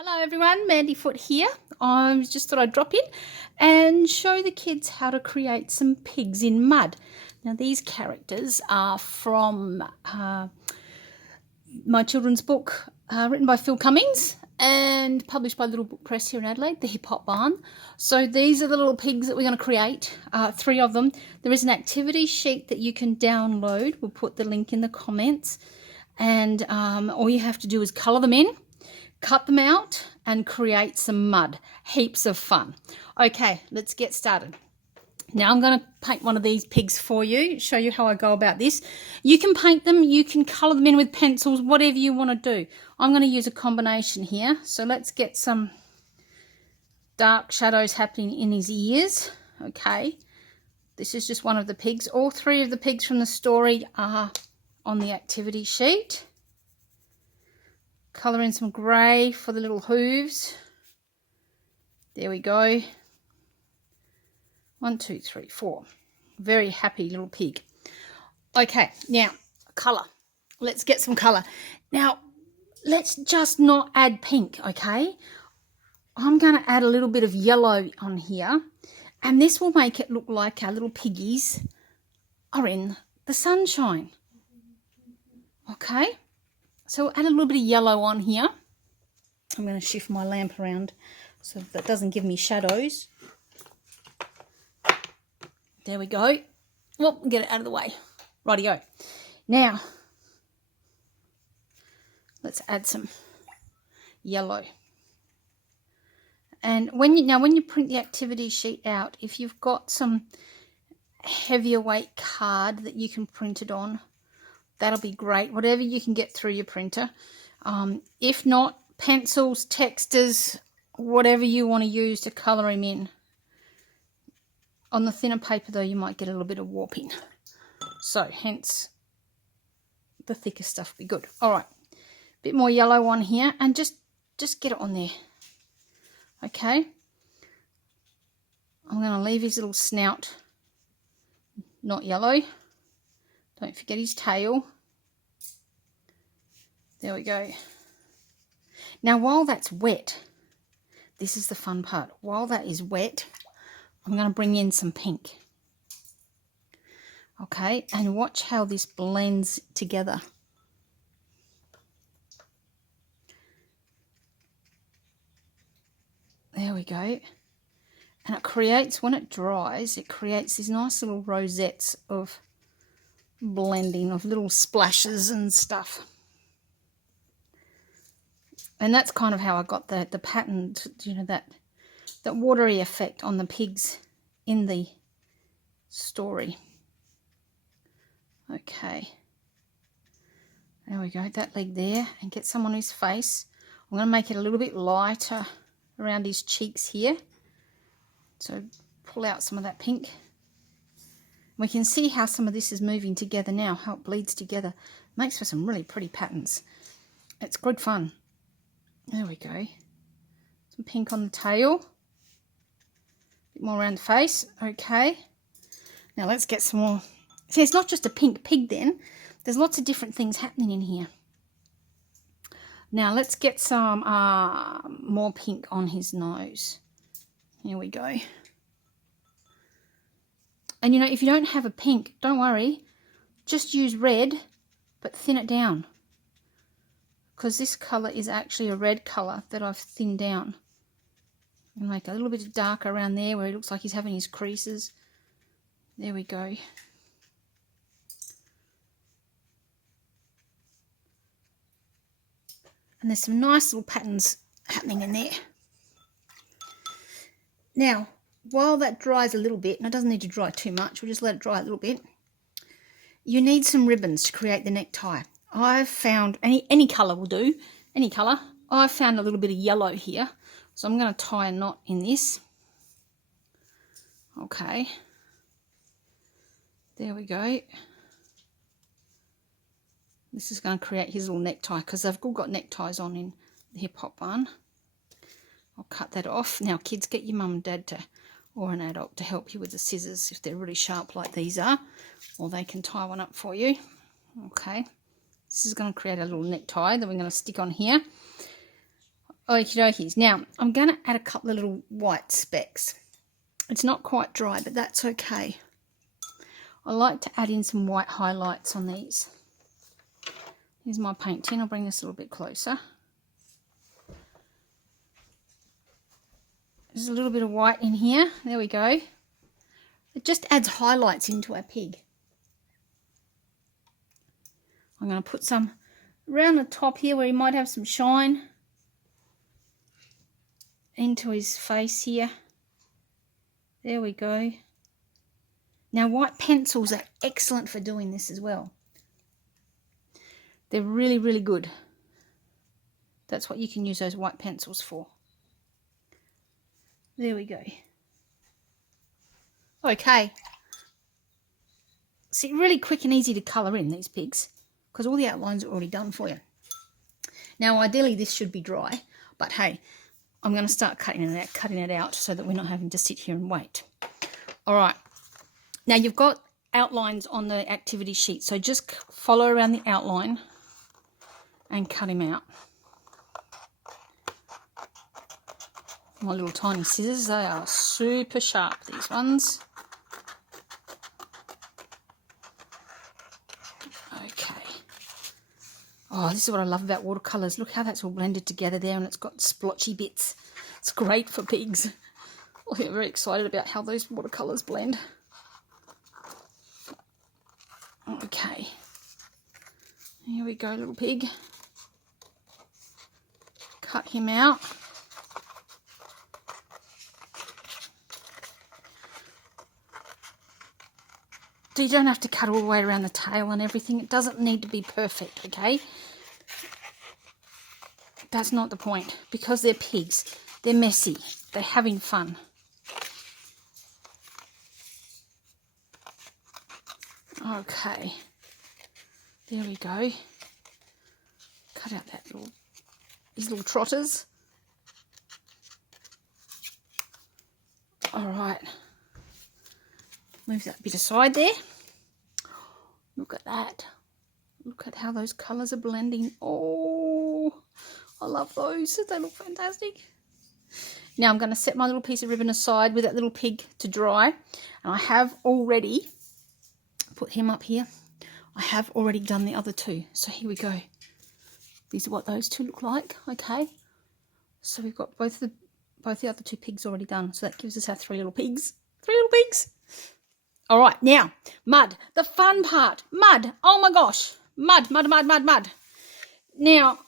Hello everyone, Mandy Foot here. I just thought I'd drop in and show the kids how to create some pigs in mud. Now these characters are from my children's book written by Phil Cummings and published by Little Book Press here in Adelaide, the Hip Hop Barn. So these are the little pigs that we're going to create, 3 of them. There is an activity sheet that you can download. We'll put the link in the comments, and all you have to do is colour them in, cut them out and create some mud. Heaps of fun. Okay, let's get started. Now I'm going to paint one of these pigs for you, show you how I go about this. You can paint them, you can colour them in with pencils, whatever you want to do. I'm going to use a combination here. So let's get some dark shadows happening in his ears. Okay, this is just one of the pigs. All 3 of the pigs from the story are on the activity sheet. Colour in some grey for the little hooves. There we go. 1, 2, 3, 4. Very happy little pig. Okay, now colour. Let's get some colour. Now, let's just not add pink, okay? I'm going to add a little bit of yellow on here, and this will make it look like our little piggies are in the sunshine. Okay? So we'll add a little bit of yellow on here. I'm going to shift my lamp around so that doesn't give me shadows. There we go. Well, get it out of the way. Rightio. Now, let's add some yellow. And when you print the activity sheet out, if you've got some heavier weight card that you can print it on, that'll be great. Whatever you can get through your printer. If not, pencils, texters, whatever you want to use to colour him in. On the thinner paper, though, you might get a little bit of warping. So, hence, the thicker stuff will be good. All right, a bit more yellow on here, and just get it on there. Okay. I'm going to leave his little snout not yellow. Don't forget his tail. There we go. Now, while that's wet, this is the fun part. While that is wet, I'm going to bring in some pink. Okay, and watch how this blends together. There we go. And it creates, when it dries, it creates these nice little rosettes of blending, of little splashes and stuff. And that's kind of how I got the pattern, you know, that watery effect on the pigs in the story. Okay. There we go, that leg there, and get some on his face. I'm going to make it a little bit lighter around his cheeks here. So pull out some of that pink. We can see how some of this is moving together now, how it bleeds together. Makes for some really pretty patterns. It's good fun. There we go. Some pink on the tail. A bit more around the face. Okay. Now let's get some more. See, it's not just a pink pig then. There's lots of different things happening in here. Now let's get some more pink on his nose. Here we go. And you know, if you don't have a pink, don't worry. Just use red, but thin it down. Because this colour is actually a red colour that I've thinned down. And make a little bit darker around there where it looks like he's having his creases. There we go. And there's some nice little patterns happening in there. Now, while that dries a little bit, and it doesn't need to dry too much, we'll just let it dry a little bit, you need some ribbons to create the necktie. I've found, any colour will do, any colour. I've found a little bit of yellow here, so I'm going to tie a knot in this. Okay. There we go. This is going to create his little necktie, because they've all got neckties on in the Hip Hop Barn. I'll cut that off. Now, kids, get your mum and dad or an adult to help you with the scissors if they're really sharp like these are, or they can tie one up for you. Okay. This is going to create a little necktie that we're going to stick on here. Okie dokies. Now, I'm going to add a couple of little white specks. It's not quite dry, but that's okay. I like to add in some white highlights on these. Here's my paint tin. I'll bring this a little bit closer. There's a little bit of white in here. There we go. It just adds highlights into our pig. I'm going to put some around the top here where he might have some shine. Into his face here. There we go. Now, white pencils are excellent for doing this as well. They're really, really good. That's what you can use those white pencils for. There we go. Okay. See, really quick and easy to colour in these pigs because all the outlines are already done for you. Now, ideally, this should be dry, but hey, I'm going to start cutting it out so that we're not having to sit here and wait. All right. Now, you've got outlines on the activity sheet, so just follow around the outline and cut him out. My little tiny scissors, they are super sharp, these ones. Okay. Oh, this is what I love about watercolours. Look how that's all blended together there and it's got splotchy bits. It's great for pigs. I get very excited about how those watercolours blend. Okay. Here we go, little pig. Cut him out. So you don't have to cut all the way around the tail and everything. It doesn't need to be perfect, okay? That's not the point. Because they're pigs. They're messy. They're having fun. Okay. There we go. Cut out these little trotters. All right. Move that bit aside there. Look at that. Look at how those colours are blending. Oh, I love those. They look fantastic. Now I'm going to set my little piece of ribbon aside with that little pig to dry. And I have already put him up here. I have already done the other two. So here we go. These are what those two look like. Okay. So we've got both the other two pigs already done. So that gives us our three little pigs. Three little pigs. All right, now, mud, the fun part, mud, oh my gosh, mud, mud, mud, mud, mud. Now,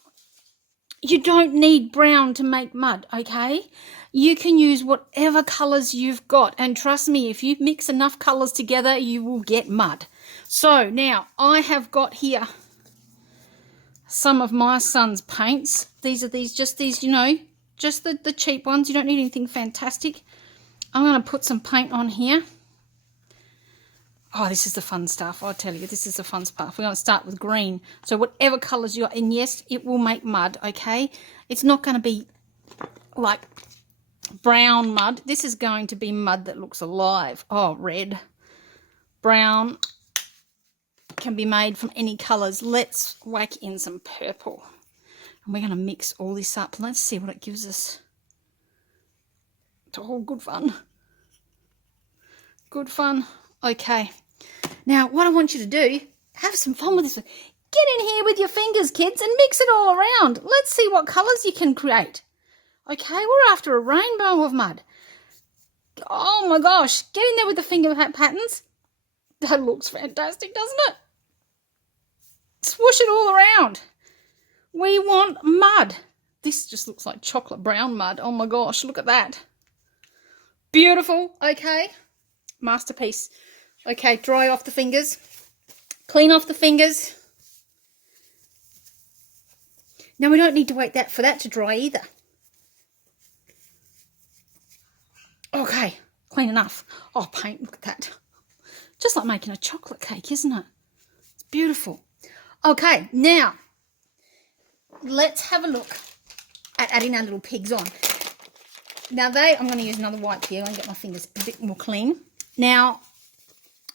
you don't need brown to make mud, okay? You can use whatever colours you've got, and trust me, if you mix enough colours together, you will get mud. So, now, I have got here some of my son's paints. These are just these, you know, just the cheap ones. You don't need anything fantastic. I'm going to put some paint on here. Oh, this is the fun stuff. I'll tell you, this is the fun stuff. We're going to start with green. So whatever colours you got, and yes, it will make mud, okay? It's not going to be like brown mud. This is going to be mud that looks alive. Oh, red, brown, can be made from any colours. Let's whack in some purple. And we're going to mix all this up. Let's see what it gives us. It's all good fun. Good fun. Okay, now what I want you to do, have some fun with this. Get in here with your fingers, kids, and mix it all around. Let's see what colours you can create. Okay, we're after a rainbow of mud. Oh my gosh, get in there with the finger patterns. That looks fantastic, doesn't it? Swoosh it all around. We want mud. This just looks like chocolate brown mud. Oh my gosh, look at that. Beautiful, okay. Masterpiece. Okay, dry off the fingers. Clean off the fingers. Now we don't need to wait for that to dry either. Okay, clean enough. Oh, paint, look at that. Just like making a chocolate cake, isn't it? It's beautiful. Okay, now let's have a look at adding our little pigs on. Now I'm going to use another white here and get my fingers a bit more clean. Now,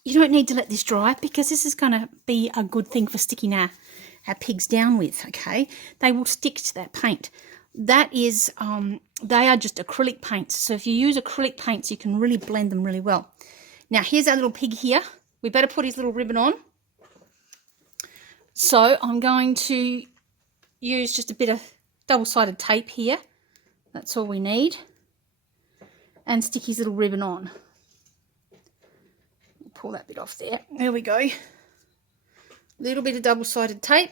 you don't need to let this dry because this is going to be a good thing for sticking our pigs down with, okay? They will stick to that paint. that is, they are just acrylic paints. So if you use acrylic paints, you can really blend them really well. Now, here's our little pig here. We better put his little ribbon on. So I'm going to use just a bit of double-sided tape here. That's all we need. And stick his little ribbon on. Pull that bit off there. There we go. Little bit of double-sided tape.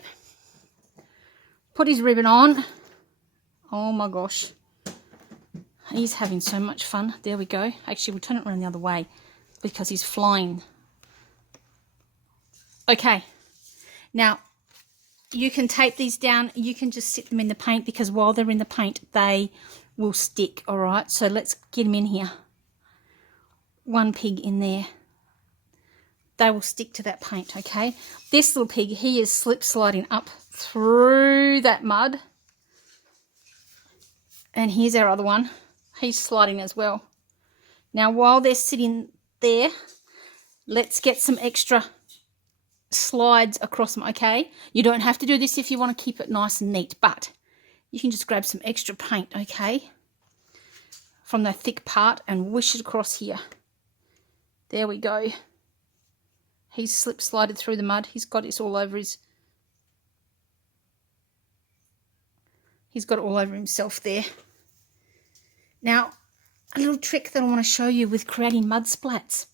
Put his ribbon on. Oh my gosh. He's having so much fun. There we go. Actually, we'll turn it around the other way because he's flying. Okay. Now, you can tape these down. You can just sit them in the paint because while they're in the paint, they will stick. All right. So let's get them in here. One pig in there. They will stick to that paint, okay? This little pig, he is slip sliding up through that mud. And here's our other one. He's sliding as well. Now, while they're sitting there, let's get some extra slides across them, okay? You don't have to do this if you want to keep it nice and neat, but you can just grab some extra paint, okay? From the thick part and wish it across here. There we go. He's slip slided through the mud. He's got it all over his... He's got it all over himself there. Now, a little trick that I want to show you with creating mud splats.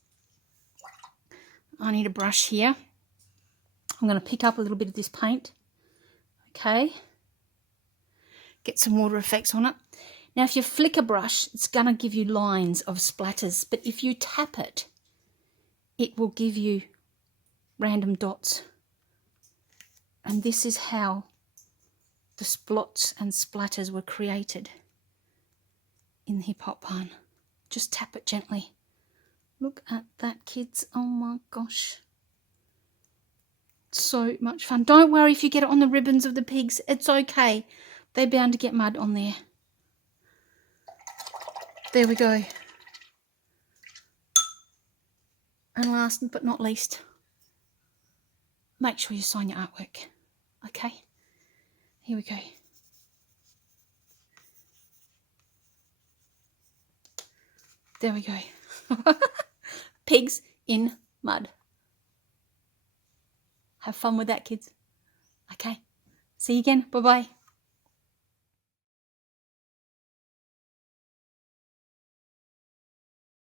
I need a brush here. I'm going to pick up a little bit of this paint. Okay. Get some water effects on it. Now, if you flick a brush, it's going to give you lines of splatters. But if you tap it, it will give you random dots. And this is how the splots and splatters were created in the Hip Hop Barn. Just tap it gently. Look at that, kids. Oh my gosh. So much fun. Don't worry if you get it on the ribbons of the pigs. It's okay. They're bound to get mud on there. There we go. And last but not least, make sure you sign your artwork. Okay? Here we go. There we go. Pigs in mud. Have fun with that, kids. Okay. See you again. Bye-bye.